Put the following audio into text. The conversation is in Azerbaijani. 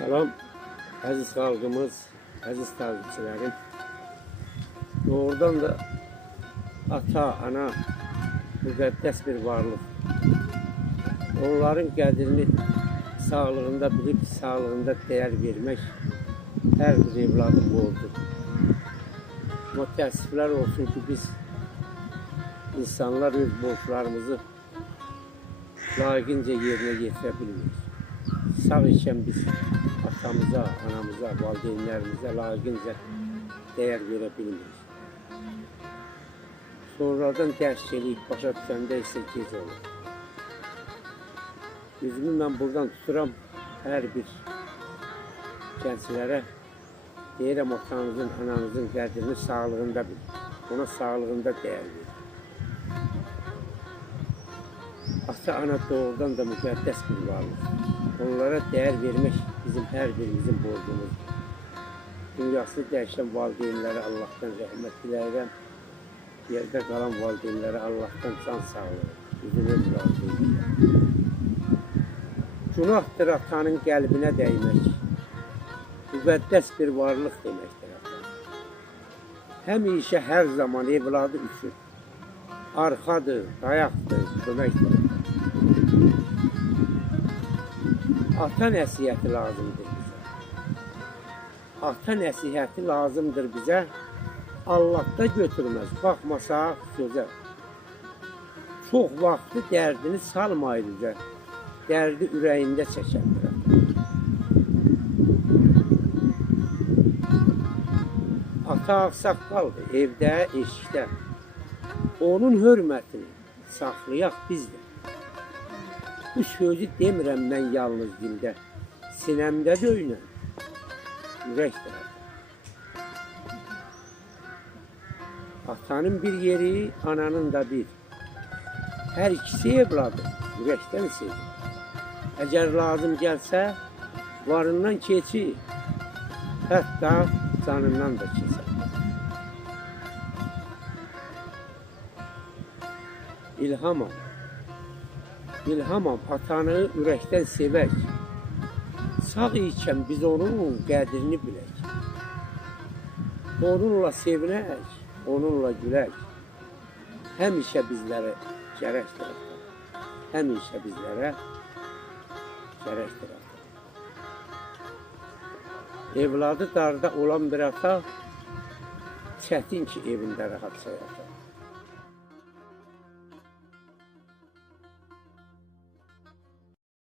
Salam, əziz xalqımız, əziz takipçilərim. Doğrudan da ata, ana müqəddəs bir varlıq. Onların qədrini sağlığında bilib, sağlığında dəyər vermək hər bir evladın borcudur. Amma təəssüflər olsun ki, biz insanlar öz borçlarımızı layiqincə yerinə yetirə bilmirik. Sağ ikən biz atamıza, anamıza, valideynlərimizə layiqincə dəyər verə bilmirik. Sonradan dərk eləyib, başa düşəndə isə gec olur. Üzümü mən buradan tuturam, hər bir gənclərə deyirəm, atanızın, ananızın qədrini sağlığında bilin. Ona sağlığında dəyər verin. Ata, ana doğrudan da müqəddəs bir varlıq. Onlara dəyər vermək bizim hər birimizin borcumuzdur. Dünyasını dəyişən valideynlərə Allahdan rəhmət diləyirəm. Yerdə qalan valideynlərə Allahdan can sağlığı, üzünü valideynlərə. Günahdır atanın qəlbinə dəymək. Müqəddəs bir varlıq deməkdir ata. Həmişə hər zaman evladı üçün arxadır, dayaqdır, köməkdir. Ata nəsihəti lazımdır bizə. Ata nəsihəti lazımdır bizə. Allah'da götürməz, baxmasaq sözə. Çox vaxtı dərdini salmayır üzə. Dərdi ürəyində çəkəndir. Ata ağsaqqaldır, evdə, eşikdə. Onun hörmətini saxlayaq bizdə. Bu sözü demirəm mən yalnız dildə, sinəmdə döynən, ürəkdir. Atanın bir yeri, ananın da bir. Hər ikisi evladı, ürəkdən sevir. Əgər lazım gəlsə, varından keçir, hətta canından da keçər. İlhamam, atanı ürəkdən sevək. Sağ ikən biz onun qədrini bilək. Onunla sevinək, onunla gülək. Həmişə bizlərə gərəkdir. Həmişə bizlərə gərəkdir. Evladı darda olan bir ata, çətin ki evində rahat sayar.